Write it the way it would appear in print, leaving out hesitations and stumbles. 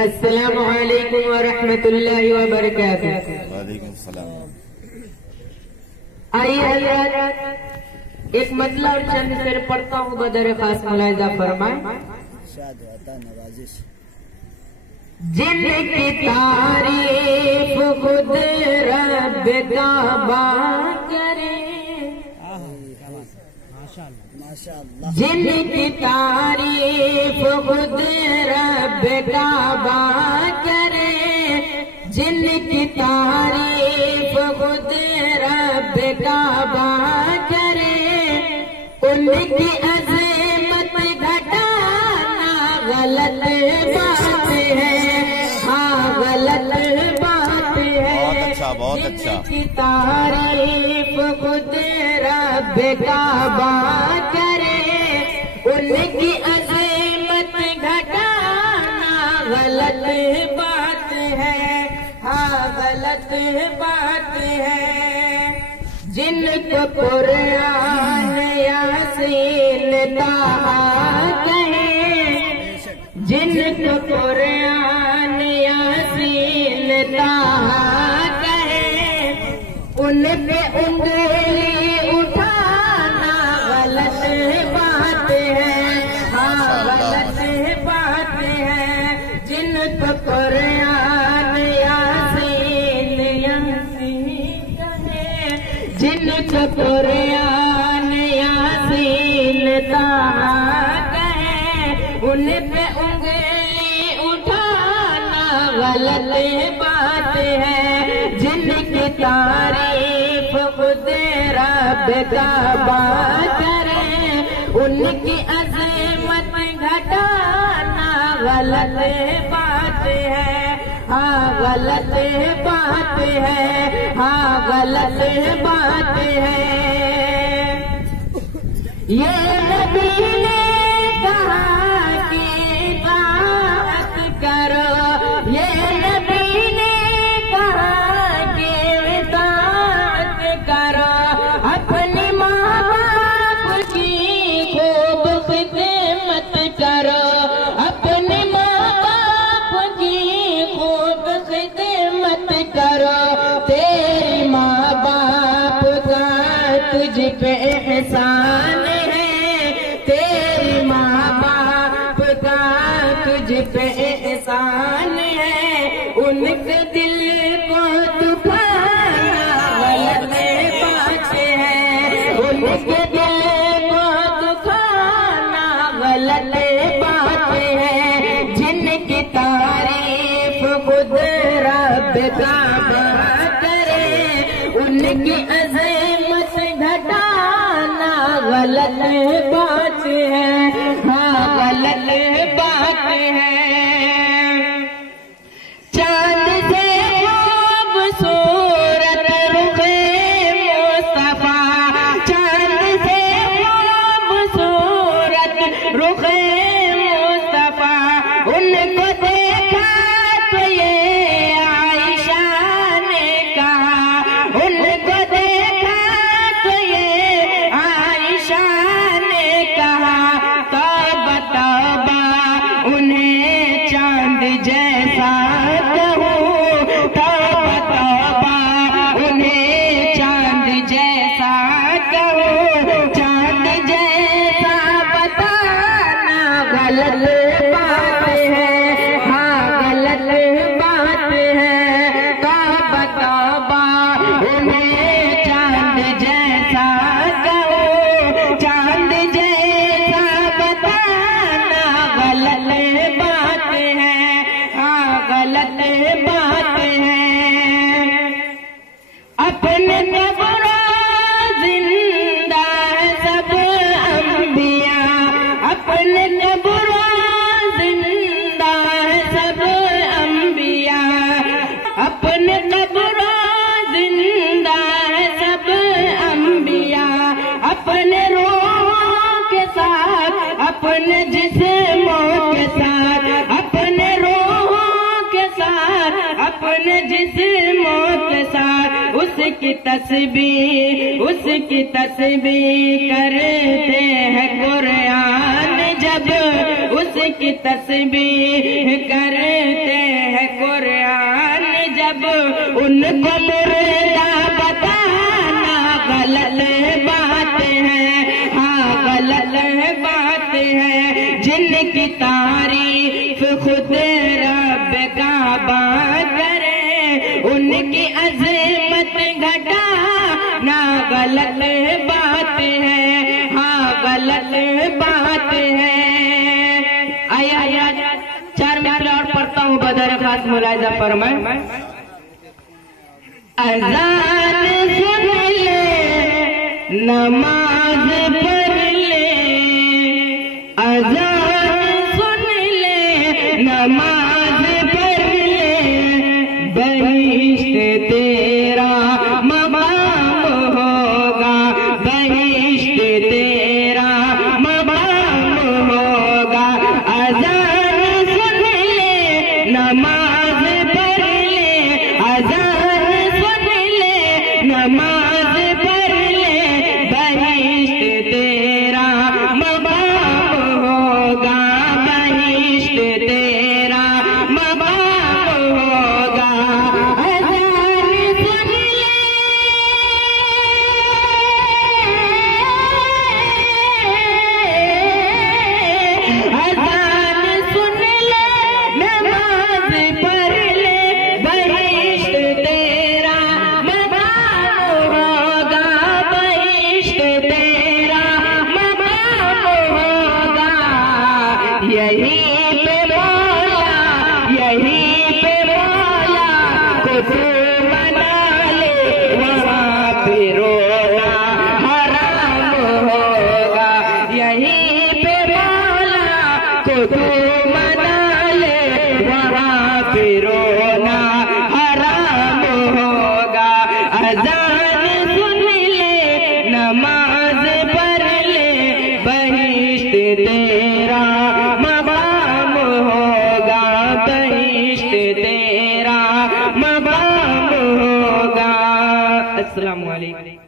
अस्सलामु अलैकुम व रहमतुल्लाहि व बरकातुहू। वालेकुम सलाम। आइए हज़रात एक मतला और चंद शेर पढ़ता हूँ, बदर खास मुलाहिजा फरमाए। जिनकी तारीफ खुद रब काबा करे, जिनकी तारीफ खुद रब काबा करे, जिनकी तारीफ खुद रब काबा करे, उनकी अज़मत घटाना गलत बात है। हाँ गलत बात है। बहुत अच्छा। जिनकी तारीफ खुद रब काबा करे, उनकी अज़मत घटाना गलत बात है। हाँ गलत बात है। जिनको कुरान यासीन ताहा कहे, जिनको कुरान यासीन ताहा कहे, उन पे उंगली उठाना गलत बात है। हाँ गलत बात है। जिनको कुरान यासीन कहे, जिनको कुरान यासीन ताहा कहे, उन पे उंगली उठाना गलत बात है। जिनकी तारीफ खुद रब काबा करे, उनकी अज़मत घटाना गलत बात है। हाँ गलत बात है। हाँ गलत बात है। ये नबी ने कहा कि इताअत करो, ये नबी ने कहा कि इताअत करो, अपने माँ बाप की खूब खिदमत करो, अपने माँ बाप की खूब खिदमत करो। तेरी माँ बाप का तुझ पे एहसान है, तेरी माँ बाप का तुझ पे एहसान है, उनके दिल को दुखाना गलत बात है, उनके दिल को दुखाना गलत बात है। जिनकी तारीफ खुद रब काबा करे, उनकी अज़मत घटाना गलत बात है। हाँ गलत बात है। चांद से खूबसूरत रुखे मुस्तफा, चांद से खूबसूरत रुखे मुस्तफा, उनको देखा तो ये आयशा ने कहा, उनको देखा तो ये आयशा ने कहा, तौबा तौबा उन्हें चांद जैसा कहूँ, तौबा तौबा उन्हें चांद जैसा कहूँ, चांद जैसा बताना गलत बात है। हाँ गलत बात है। तौबा तौबा उन्हें चांद जैसा कहूँ, चांद जैसा बताना गलत बात है। हाँ गलत बात है। अपने कब्रों जिंदा है सब अंबिया, अपने कब्रों जिंदा है सब अंबिया, अपने कब्रों जिंदा है सब अंबिया, अपने रूहों के साथ, अपने जिस्मों के साथ, अपने रूहों के साथ, अपने जिस्मों के साथ उसकी तस्बीह करते हैं कुरान जब, उसकी तस्बीह करते हैं कुरान जब उनको मुर्दा बताना गलत बात है, हाँ गलत बात है। जिनकी तारीफ खुद रब का बात करे उनकी अज़मत घटाना गलत बात है, हाँ गलत बात है। आया 4 मिनट और पढ़ता हूँ बदर खास मुलाहिज़ा फरमाए। अज़ान सुन ले नमाज पढ़ ले, अज़ान सुन ले नमाज पढ़ ले, बहिश्त तेरा मकाम होगा, बहिश्त तेरा मकाम होगा। अज़ान सुन ले नमाज पढ़ ले, अज़ान सुन ले नमाज पढ़ ले, बहिश्त तेरा मकाम होगा, बहिश्त तेरा मकाम होगा। अज़ान सुन ले, अज़ान सुन ले नमाज पढ़ ले, बहिश्त तेरा मकाम होगा, बहिश्त तेरा मकाम होगा। यहीं पे मौला, यहीं पे मौला को तू मना ले, वहाँ पे रोना हराम होगा। यहीं पे मौला को तू मना ले, वहाँ पे रोना हराम होगा। अज़ान सुन ले नमाज पढ़ ले, बहिश्त तेरा मकाम होगा, बहिश्त तेरा मकाम होगा। अस्सलामु अलैकुम।